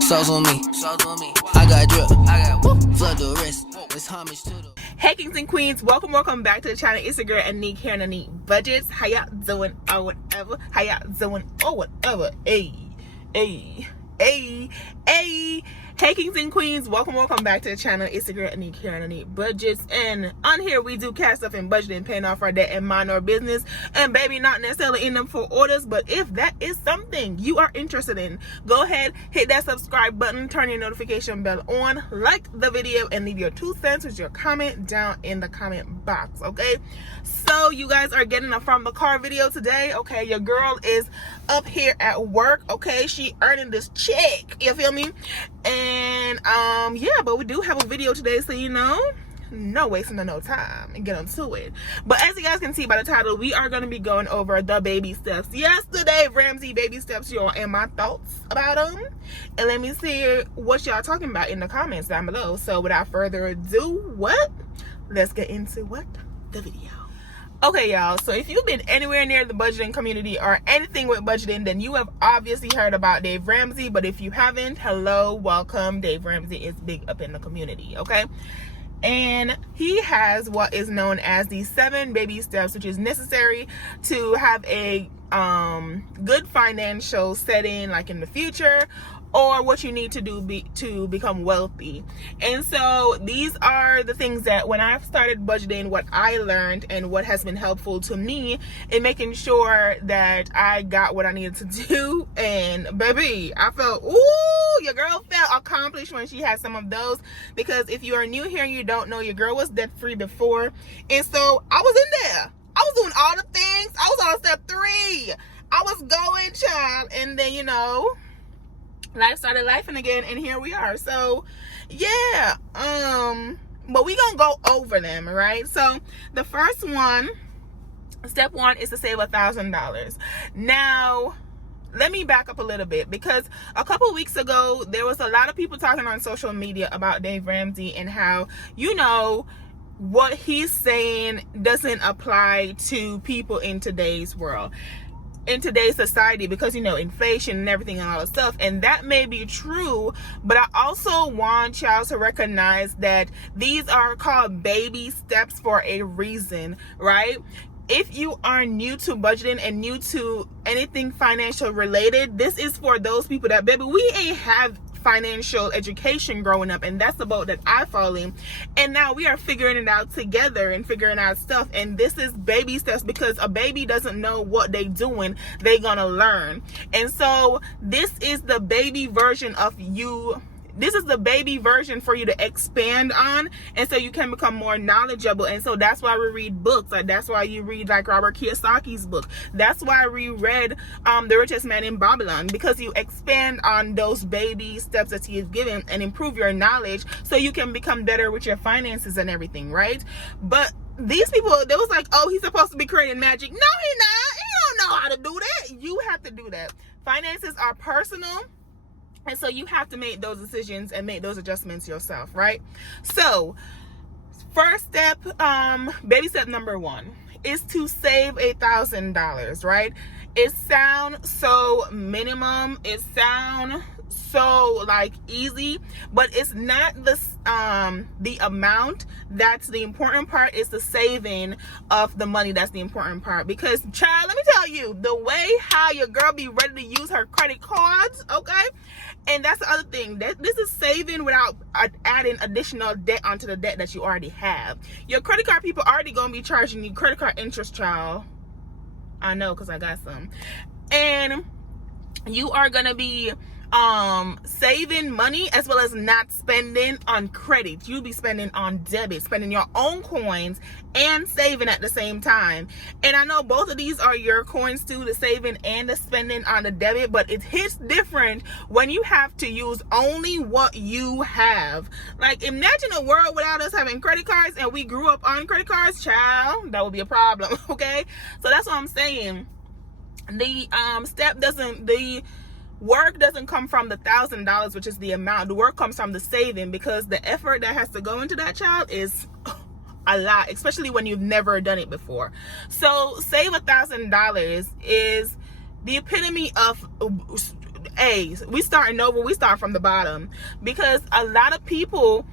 Sauce on me. I got drip. Flood the wrist. It's homage to the. Hey kings and queens, welcome back to the channel. It's your girl Aneke here on Aneke Budgets. How y'all doing or whatever? How y'all doing or whatever? Hey. Hey kings and queens, welcome back to the channel. It's your girl Aneke here on Aneke Budgets, and on here we do cash stuff and budgeting, paying off our debt and mind our business, and baby, not necessarily in them for orders, but if that is something you are interested in, go ahead, hit that subscribe button, turn your notification bell on, like the video, and leave your 2 cents with your comment down in the comment box. Okay, so you guys are getting a from the car video today. Okay, your girl is up here at work. Okay, she earning this check, you feel me? And yeah, but we do have a video today, so you know, no wasting of no time and get on to it. But as you guys can see by the title, we are going to be going over the baby steps. Yesterday, Ramsey baby steps, y'all, and my thoughts about them, and let me see what y'all talking about in the comments down below. So without further ado, let's get into the video. Okay, y'all, so if you've been anywhere near the budgeting community or anything with budgeting, then you have obviously heard about Dave Ramsey. But if you haven't, hello, welcome. Dave Ramsey is big up in the community, okay? And he has what is known as the 7 baby steps, which is necessary to have a good financial setting, like in the future, or what you need to do to become wealthy. And so these are the things that when I've started budgeting, what I learned and what has been helpful to me in making sure that I got what I needed to do. And baby, I felt, ooh, your girl felt accomplished when she had some of those, because if you are new here and you don't know, your girl was debt free before, and so I was in there, I was doing all the things, I was on step 3, I was going, child, and then, you know, life started lifing again, and here we are. So yeah, but we gonna go over them, right? So the first one, step 1, is to save $1,000. Now let me back up a little bit, because a couple weeks ago there was a lot of people talking on social media about Dave Ramsey and how, you know, what he's saying doesn't apply to people in today's world, in today's society, because, you know, inflation and everything and all that stuff. And that may be true, but I also want y'all to recognize that these are called baby steps for a reason, right? If you are new to budgeting and new to anything financial related, this is for those people that, baby, we ain't have financial education growing up, and that's the boat that I fall in, and now we are figuring it out together and figuring out stuff. And this is baby steps, because a baby doesn't know what they doing, they gonna learn. And so this is the baby version of you. This is the baby version for you to expand on, and so you can become more knowledgeable. And so that's why we read books. Like, that's why you read like Robert Kiyosaki's book. That's why we read The Richest Man in Babylon, because you expand on those baby steps that he is given and improve your knowledge so you can become better with your finances and everything, right? But these people, they was like, oh, he's supposed to be creating magic. No, he not. He don't know how to do that. You have to do that. Finances are personal. And so you have to make those decisions and make those adjustments yourself, right? So first step, baby step number 1 is to save $1,000, right? It sounds so minimum. It sounds so like easy, but it's not the amount that's the important part. Is the saving of the money that's the important part. Because, child, let me tell you, the way how your girl be ready to use her credit cards, okay? And that's the other thing, that this is saving without adding additional debt onto the debt that you already have. Your credit card people already gonna be charging you credit card interest, child. I know, because I got some. And you are gonna be saving money as well as not spending on credit. You'll be spending on debit, spending your own coins and saving at the same time. And I know both of these are your coins too, the saving and the spending on the debit, but it hits different when you have to use only what you have. Like, imagine a world without us having credit cards and we grew up on credit cards, child, that would be a problem. Okay, so that's what I'm saying. The work doesn't come from the $1,000, which is the amount. The work comes from the saving, because the effort that has to go into that, child, is a lot, especially when you've never done it before. So save $1,000 is the epitome of hey, we starting over. We start from the bottom, because a lot of people,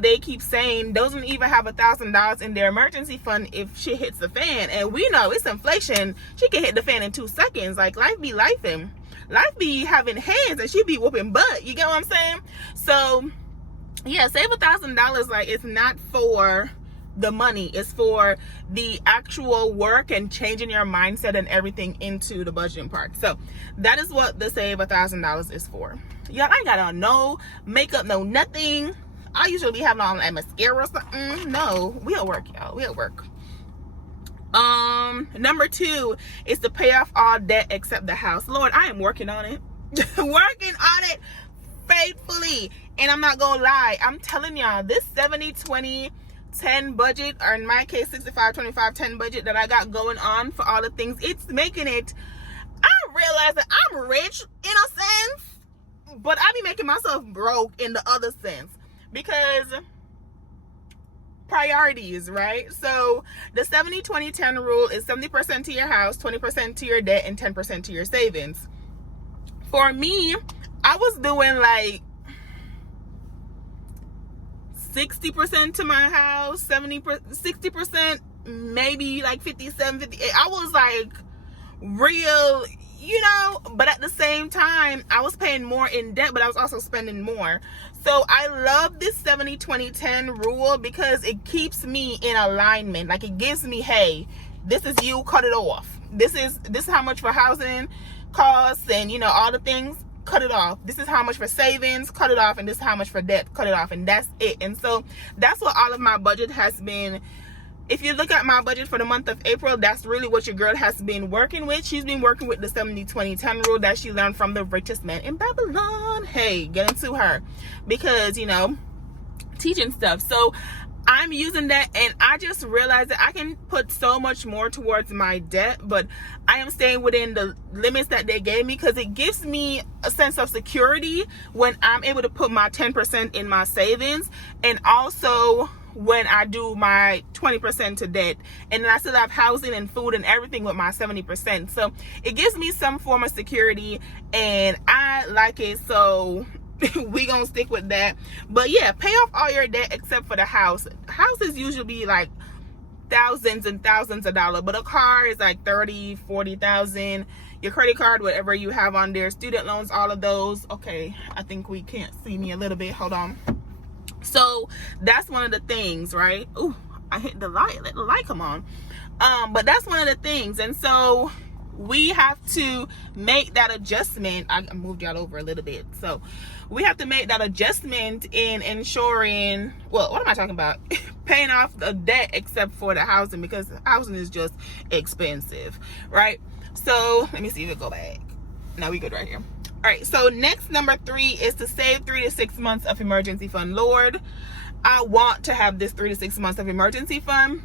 they keep saying doesn't even have $1,000 in their emergency fund if shit hits the fan. And we know it's inflation. She can hit the fan in 2 seconds. Like, life be lifing. Life be having hands and she be whooping butt. You get what I'm saying? So yeah, save $1,000. Like, it's not for the money, it's for the actual work and changing your mindset and everything into the budgeting part. So that is what the save $1,000 is for. Y'all, I ain't got on no makeup, no nothing. I usually be having on like mascara or something. No, we at work, y'all. We at work. Number 2 is to pay off all debt except the house. Lord, I am working on it. Working on it faithfully. And I'm not gonna lie, I'm telling y'all, this 70-20-10 budget, or in my case 65-25-10 budget that I got going on for all the things, it's making it, I realize that I'm rich in a sense, but I be making myself broke in the other sense, because priorities, right? So the 70-20-10 rule is 70% to your house, 20% to your debt, and 10% to your savings. For me, I was doing like 60% to my house, 60%, maybe like 57, 58. I was like real, you know, but at the same time, I was paying more in debt, but I was also spending more. So I love this 70-20-10 rule because it keeps me in alignment. Like, it gives me, hey, this is you, cut it off. This is how much for housing costs and, you know, all the things. Cut it off. This is how much for savings, cut it off, and this is how much for debt, cut it off, and that's it. And so that's what all of my budget has been. If you look at my budget for the month of April, that's really what your girl has been working with. She's been working with the 70-20-10 rule that she learned from the richest man in Babylon. Hey, get into her, because, you know, teaching stuff. So I'm using that, and I just realized that I can put so much more towards my debt, but I am staying within the limits that they gave me, because it gives me a sense of security when I'm able to put my 10% in my savings, and also when I do my 20% to debt, and then I still have housing and food and everything with my 70%. So it gives me some form of security, and I like it. So we gonna stick with that. But yeah, pay off all your debt except for the house. Houses usually like thousands and thousands of dollars, but a car is like 30-40,000. Your credit card, whatever you have on there, student loans, all of those. Okay, I think we can't see me a little bit, hold on. So that's one of the things, right? Ooh, I hit the light, let the light come on. But that's one of the things. And so we have to make that adjustment. I moved y'all over a little bit. So we have to make that adjustment in ensuring, well, what am I talking about? Paying off the debt except for the housing, because housing is just expensive, right? So let me see if it go back. No, we good right here. All right, so next, number 3 is to save 3 to 6 months of emergency fund. Lord, I want to have this 3 to 6 months of emergency fund.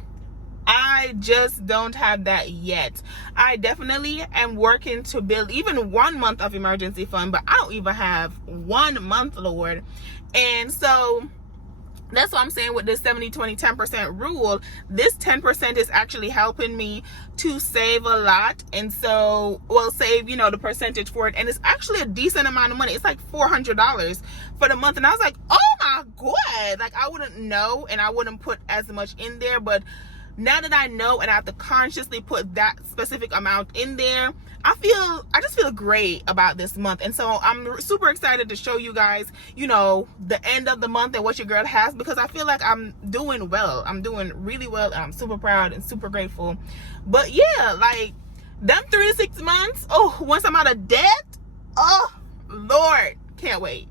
I just don't have that yet. I definitely am working to build even 1 month of emergency fund, but I don't even have 1 month, Lord. And so that's what I'm saying with this 70-20-10% rule. This 10% is actually helping me to save a lot. And so, well, save, you know, the percentage for it. And it's actually a decent amount of money. It's like $400 for the month. And I was like, oh my God. Like, I wouldn't know, and I wouldn't put as much in there. But now that I know, and I have to consciously put that specific amount in there, I just feel great about this month. And so I'm super excited to show you guys, you know, the end of the month and what your girl has, because I feel like I'm doing well. I'm doing really well, and I'm super proud and super grateful. But yeah, like, them 3 to 6 months, oh, once I'm out of debt, oh Lord, can't wait.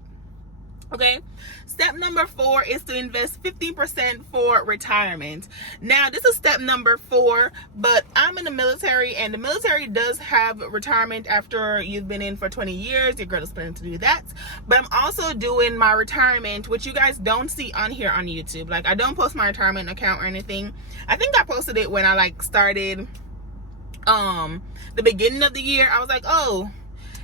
Okay, step number 4 is to invest 15% for retirement. Now, this is step number 4, but I'm in the military, and the military does have retirement after you've been in for 20 years. Your girl is planning to do that. But I'm also doing my retirement, which you guys don't see on here on YouTube. Like, I don't post my retirement account or anything. I think I posted it when I like started the beginning of the year. I was like, oh,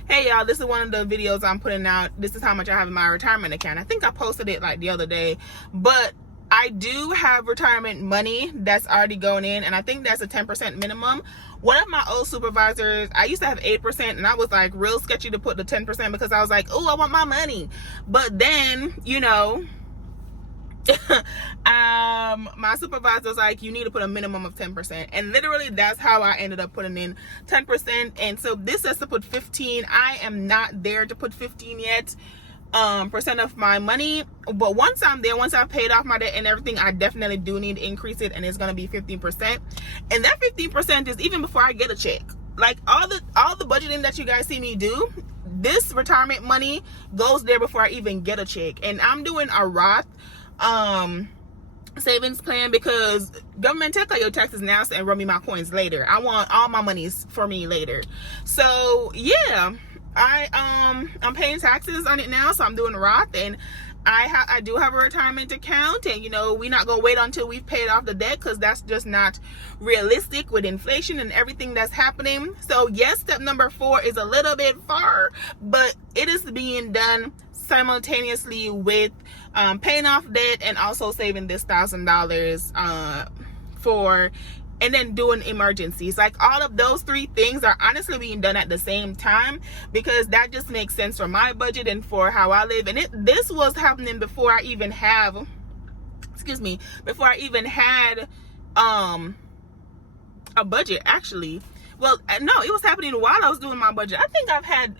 hey y'all, this is one of the videos I'm putting out. This is how much I have in my retirement account. I think I posted it like the other day, but I do have retirement money that's already going in, and I think that's a 10% minimum. One of my old supervisors, I used to have 8%, and I was like real sketchy to put the 10% because I was like, oh, I want my money. But then, you know, my supervisor was like, you need to put a minimum of 10%, and literally that's how I ended up putting in 10%. And so this says to put 15. I am not there to put 15 yet percent of my money, but once I'm there, once I've paid off my debt and everything, I definitely do need to increase it, and it's going to be 15%. And that 15% is even before I get a check. Like all the budgeting that you guys see me do, this retirement money goes there before I even get a check. And I'm doing a Roth savings plan because government take out your taxes now and run me my coins later. I want all my monies for me later. So yeah, I'm paying taxes on it now, so I'm doing a Roth, and I do have a retirement account, and you know, we're not gonna wait until we've paid off the debt because that's just not realistic with inflation and everything that's happening. So yes, step number 4 is a little bit far, but it is being done simultaneously with paying off debt and also saving this $1,000 for, and then doing emergencies. Like all of those 3 things are honestly being done at the same time because that just makes sense for my budget and for how I live. And this was happening before I even had a budget, actually. Well, no, it was happening while I was doing my budget. I think I've had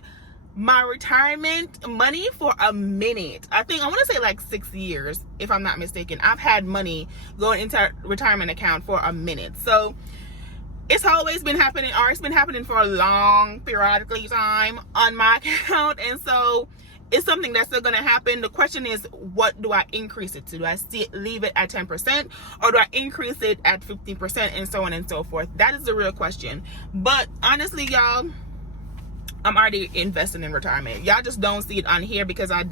my retirement money for a minute. I want to say like 6 years, if I'm not mistaken. I've had money going into a retirement account for a minute. So it's always been happening, or it's been happening for a long periodically time on my account. And so it's something that's still going to happen. The question is, what do I increase it to? Do I leave it at 10%, or do I increase it at 15%, and so on and so forth? That is the real question. But honestly, y'all, I'm already investing in retirement. Y'all just don't see it on here because I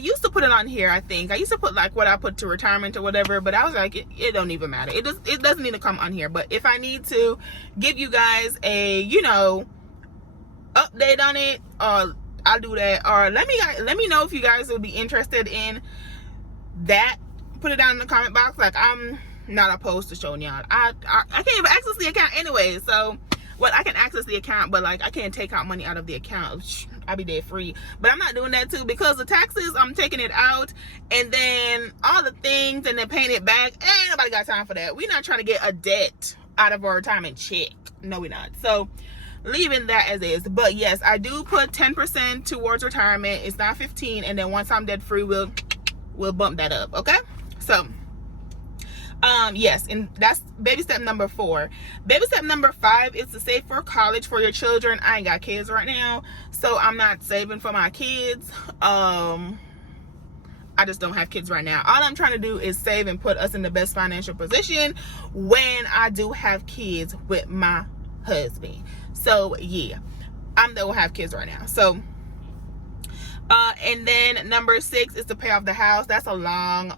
used to put it on here. I think I used to put like what I put to retirement or whatever, but I was like, it don't even matter. It doesn't need to come on here. But if I need to give you guys a, you know, update on it, I'll do that. Or let me know if you guys would be interested in that. Put it down in the comment box. Like, I'm not opposed to showing y'all. I can't even access the account anyway, so. Well, I can access the account, but like I can't take out money out of the account. I'll be debt free. But I'm not doing that too because the taxes, I'm taking it out, and then all the things, and then paying it back. Ain't nobody got time for that. We're not trying to get a debt out of our retirement check. No, we're not. So leaving that as is. But yes, I do put 10% towards retirement. It's not 15, and then once I'm debt free, we'll bump that up. Okay? So yes, and that's baby step number 4. Baby step number 5 is to save for college for your children. I ain't got kids right now, so I'm not saving for my kids. I just don't have kids right now. All I'm trying to do is save and put us in the best financial position when I do have kids with my husband. So yeah, I don't have kids right now. So and then number 6 is to pay off the house. That's a long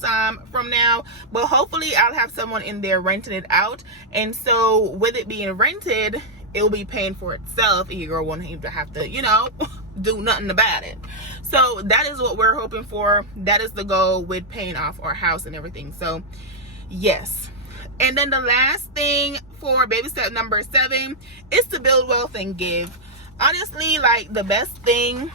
time from now, but hopefully I'll have someone in there renting it out, and so with it being rented, it will be paying for itself. Your girl won't even have to, you know, do nothing about it. So that is what we're hoping for. That is the goal with paying off our house and everything. So yes. And then the last thing for baby step number 7 is to build wealth and give. Honestly, like the best thing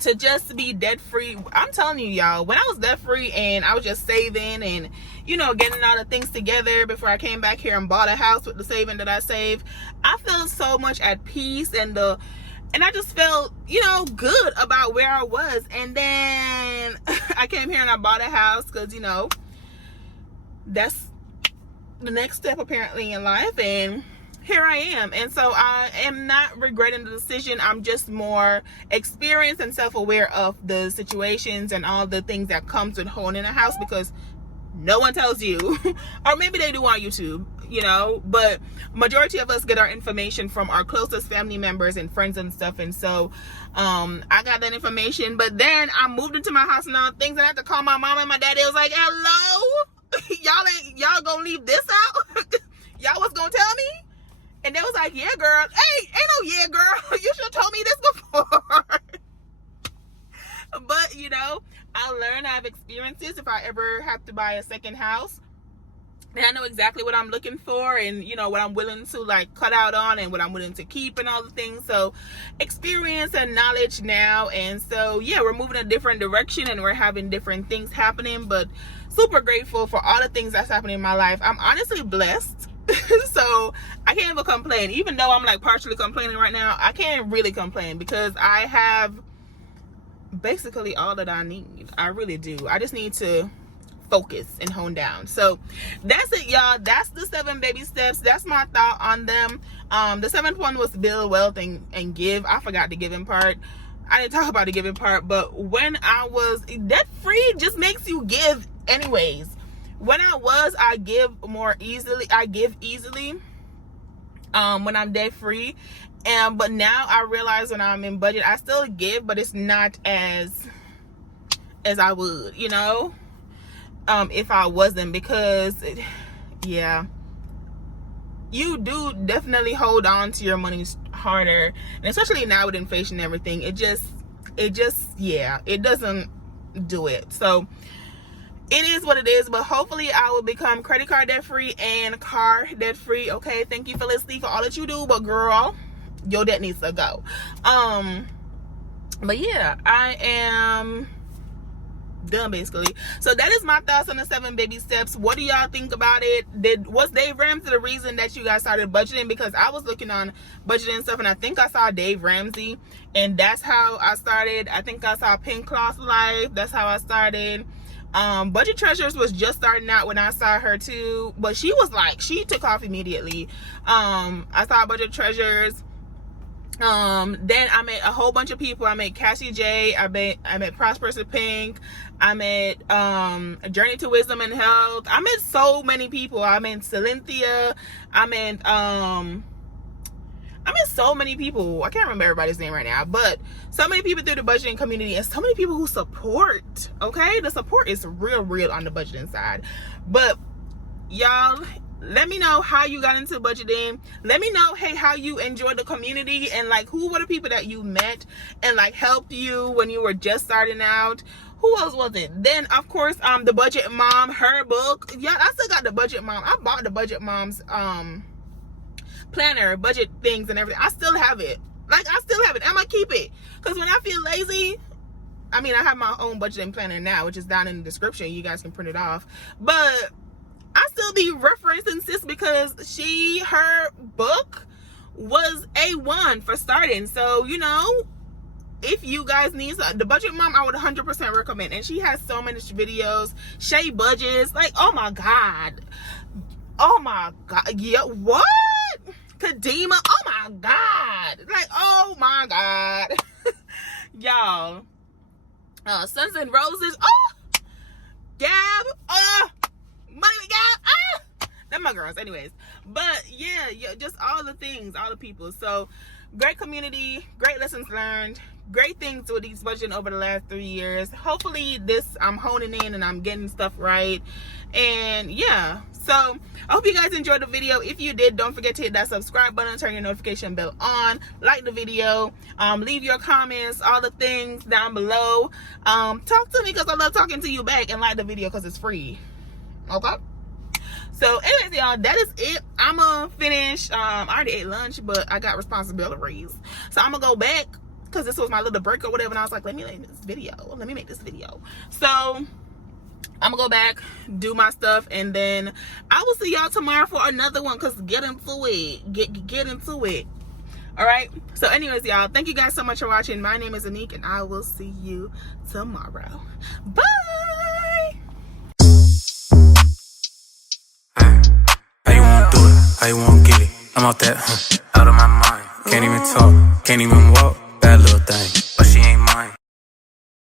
to just be debt free. I'm telling you, y'all, when I was debt free and I was just saving and, you know, getting all the things together before I came back here and bought a house with the saving that I saved, I felt so much at peace, and I just felt, you know, good about where I was. And then I came here and I bought a house because, you know, that's the next step apparently in life, and here I am. And so I am not regretting the decision. I'm just more experienced and self-aware of the situations and all the things that comes with owning a house, because no one tells you, or maybe they do on YouTube, you know, but majority of us get our information from our closest family members and friends and stuff. And so I got that information, but then I moved into my house and all things, and I had to call my mom and my daddy. It was like, hello, y'all gonna leave this out? Y'all was gonna tell me? And they was like, yeah, girl. Hey, ain't no yeah, girl. You should have told me this before. But, you know, I learned, I have experiences. If I ever have to buy a second house, and I know exactly what I'm looking for, and you know what I'm willing to like cut out on, and what I'm willing to keep, and all the things. So experience and knowledge now, and so yeah, we're moving a different direction, and we're having different things happening. But super grateful for all the things that's happening in my life. I'm honestly blessed. So I can't even complain, even though I'm like partially complaining right now. I can't really complain because I have basically all that I need. I really do. I just need to focus and hone down. So that's it, y'all. That's the 7 baby steps. That's my thought on them. The 7th one was build wealth and give. I forgot the giving part. I didn't talk about the giving part, but when I was debt free, just makes you give anyways. When I give more easily. I give easily when I'm debt free. But now I realize when I'm in budget, I still give, but it's not as I would, you know, if I wasn't, because yeah, you do definitely hold on to your money harder, and especially now with inflation and everything, it just yeah, it doesn't do it. So it is what it is, but hopefully I will become credit card debt free and car debt free. Okay, thank you Felicity for all that you do, but girl, your debt needs to go. But yeah, I am done basically. So that is my thoughts on the 7 baby steps. What do y'all think about it? Was Dave Ramsey the reason that you guys started budgeting? Because I was looking on budgeting stuff, and I think I saw Dave Ramsey, and that's how I started. I think I saw Pink Cloth Life. That's how I started. Budget Treasures was just starting out when I saw her too, but she was like, she took off immediately. I saw Budget Treasures. Then I met a whole bunch of people. I met Cassie J. I met Prosperous Pink. I met Journey to Wisdom and Health. I met so many people. I met Cynthia. I met so many people. I can't remember everybody's name right now, but so many people through the budgeting community, and so many people who support. Okay, the support is real on the budgeting side. But y'all, let me know how you got into budgeting. Let me know, hey, how you enjoyed the community, and like who were the people that you met and like helped you when you were just starting out. Who else was it? Then of course the Budget Mom, her book. Yeah, I still got the Budget Mom. I bought the Budget Mom's planner, budget things and everything. I still have it. Like, I still have it. I'm gonna keep it, because when I feel lazy, I mean, I have my own budgeting planner now, which is down in the description. You guys can print it off. But I still be referencing sis, because her book was A1 for starting. So, you know, if you guys need the Budget Mom, I would 100% recommend. And she has so many videos. Shay Budgets. Like, oh my God. Yeah, what? Kadima, oh my God. Like, oh my God. Y'all. Suns and Roses. Oh! Gab. Money with Gab. They're my girls. Anyways. But yeah, just all the things, all the people. So, great community, great lessons learned, great things with these budgeting over the last 3 years. Hopefully this, I'm honing in and I'm getting stuff right. And yeah, so I hope you guys enjoyed the video. If you did, don't forget to hit that subscribe button, turn your notification bell on, like the video, leave your comments, all the things down below. Talk to me, because I love talking to you back, and like the video because it's free. Okay, so anyways, y'all, that is it. I'm gonna finish. I already ate lunch, but I got responsibilities, so I'm gonna go back, because this was my little break or whatever, and I was like, let me make this video. So I'm gonna go back, do my stuff, and then I will see y'all tomorrow for another one, because get into it. Get into it. All right, so anyways, y'all, thank you guys so much for watching. My name is Aneke, and I will see you tomorrow. Bye. How you wanna do it? How you wanna get it? I'm out that, out of my mind. Can't even talk, can't even walk. Bad little thing, but she ain't